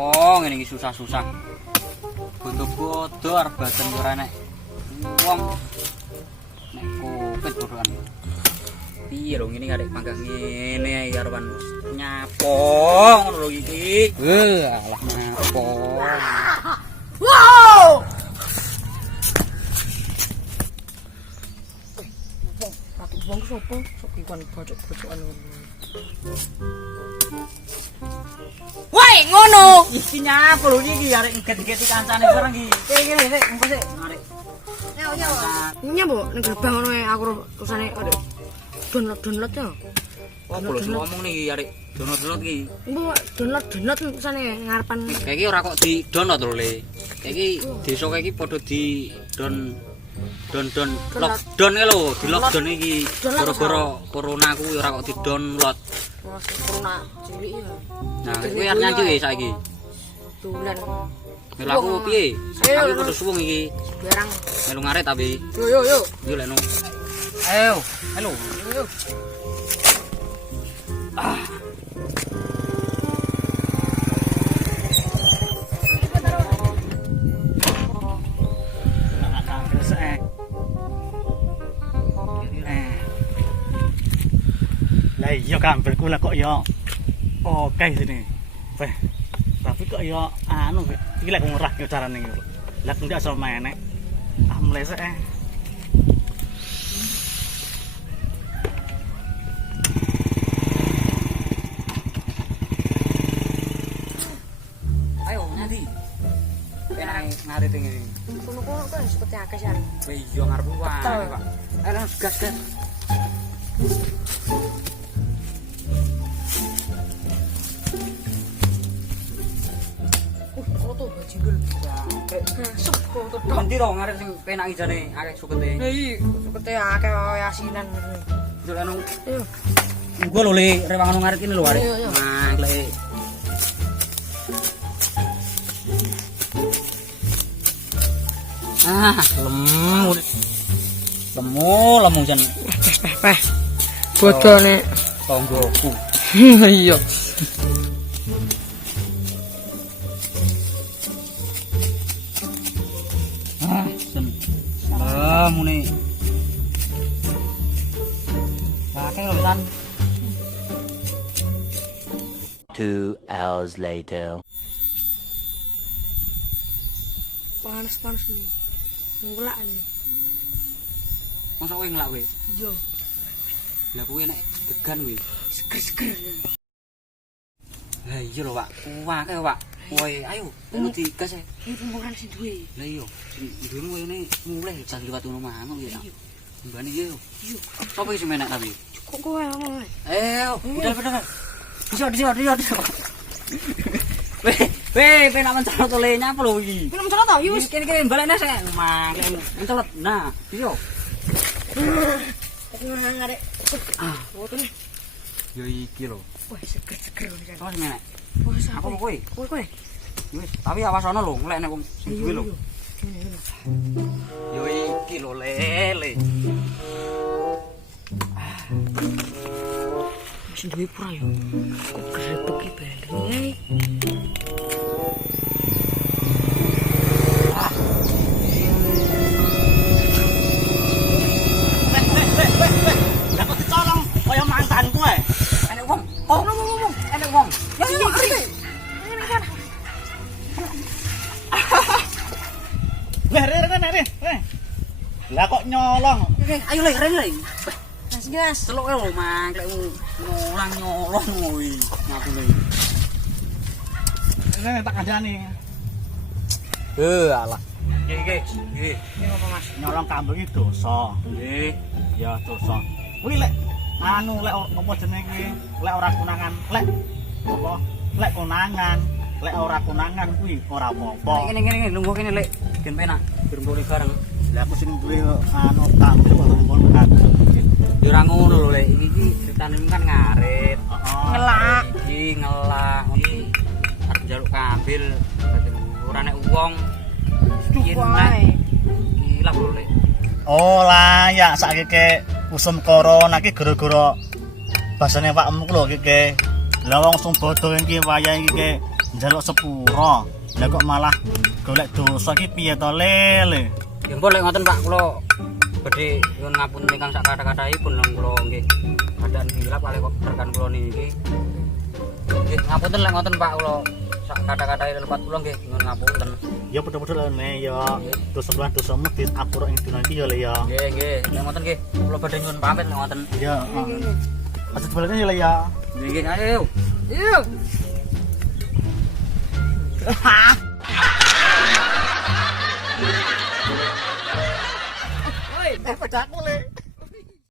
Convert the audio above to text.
Apa ngene iki susah-susah. Bodo-bodo arep baten ora nek wong nek kopet bodohan. Piye lho ngene arek panggang ngene ae karepan nyapo ngono lho iki. Alah nyapo. Wow! Wong sopo? Sok ikan bocok-bocokan ngono. Woi, ngono. Iki nyapo lho iki arek nget-ngeti kancane bareng iki. Kene sik, engko sik arek. Ya. Nyambo ning gerbang ngono aku usane arek download ya. Apa lho ngomong nih arek download iki. Mbok download usane ngarepan. Kayak iki ora kok di download lho Le. Kayak iki desa kayak iki padha di lockdown e lho, di lockdown iki. Gara-gara corona kuwi ora kok di download. Corona cilik ya. Nah, kuwi arep nyanyi ya saiki. Dolan. Melu aku piye? Aku kudu suwung iki. Barang Melu ngaret tapi. Yo. Yo lek no. Ayo, halo. Yo. Lah iya gambarku lah kok ya oke sini. Weh. Tapi kok ya anu iki lek ngerah yo carane iki. Lah ndak iso menek. Ah mlesek Ayo nanti. Penak ngarit ngene. Kono-kono kan seperti akeh ya. Weh iya ngarep wae, Pak. Ayo gas. Foto bajinggel. Masuk foto tok. Nanti dong ngaret sing penak ijane akeh sukete. Hei, seperti akeh asinan. Yo anu Ayo. gua lho Le, rewangan ngarit ini lho arek. Iya. Nah, Le. Lemu jan Peh. Bodone. tonggoku. Iya. Sen. Lemu nih. Pakai lho kan. 2 hours later. Panas nih. Ngelak nih. Masa kowe ngelak kowe? Iya. Lah kowe nek degan kowe. Seger-seger. Lah iya lho, Pak. Wah, kae, Pak. Woi, ayo, anu digas ae. Ini pembukaan sing duwe. Lah iya, dhewe ngene mulai jan liwat omah ngono ya. Mbane yo. Iya. Sopo sing menak tapi? Kok kowe ngomong. Ayo, udah. Diso. Weh, penak mencolot le nyapa lho iki. Film mencolot ta? Yo wis Kene balekne sik. Mangke mencolot. Nah, diso. Tapi ngarep. Foto nih. Yo iki lho. Wah, seger-seger kan. Sopo sing menak? Wah, Apa kowe? Kowe. Wis, tapi awas ana lho, nglekne wong sing duwe lho. Gini. Yo iki lho le. Sing duwe pura yo. Kok grebek iki bareng. Lah kok dicolong kaya mantanku ae. Enek wong. Oh, ngomong. Enek wong. Ya yo ngerti. Re. Lah kok nyolong. Ayo le, rene le. Gas. Celuk lho mangklekmu nyolong kuwi. Ngapune. Ini tak kandhani. Alah. Nggih. Ini apa Mas? Nyolong kambing iki dosa. Nggih. Ya dosa. Kuwi lek anu lek apa jenenge kuwi lek ora konangan, lek apa? Lek konangan, lek ora konangan kuwi ora apa-apa. Ngene lungguh kene lek ben penak berembone bareng. Lah aku sing duwe anu kambing kok ngono kan. Ya ora ngono lho lek iki ceritane kan ngarit. Ngelak. Iki ngelak. Iki arep njaluk kambil ora nek wong. Wae. Gila lho lek. Oh lah ya saiki ke usum corona iki gara-gara basane pakmu ku lho iki ke. Lah wong sing bodho iki wayah iki ke njaluk sepuro. Lah kok malah golek dosa iki piye to Le? Ya ampun lek ngoten Pak, kula badhe nyuwun ngapunten ingkang sak kata-kataipun lan kula nggih badan hilap kali kok rekan kula niki. Nggih ngapunten lek ngoten Pak, kula sak kata-katae lepat kula nggih nyuwun ngapunten. Ya padha-padha ne ya dosa-dosamu diapura ing dina iki ya Le ya. Nggih, lek ngoten nggih kula badhe nyuwun pamit lek ngoten. Ya. Aja balikan ya Le ya. Nggih, ayo. Yuk. Oi, padaku Le.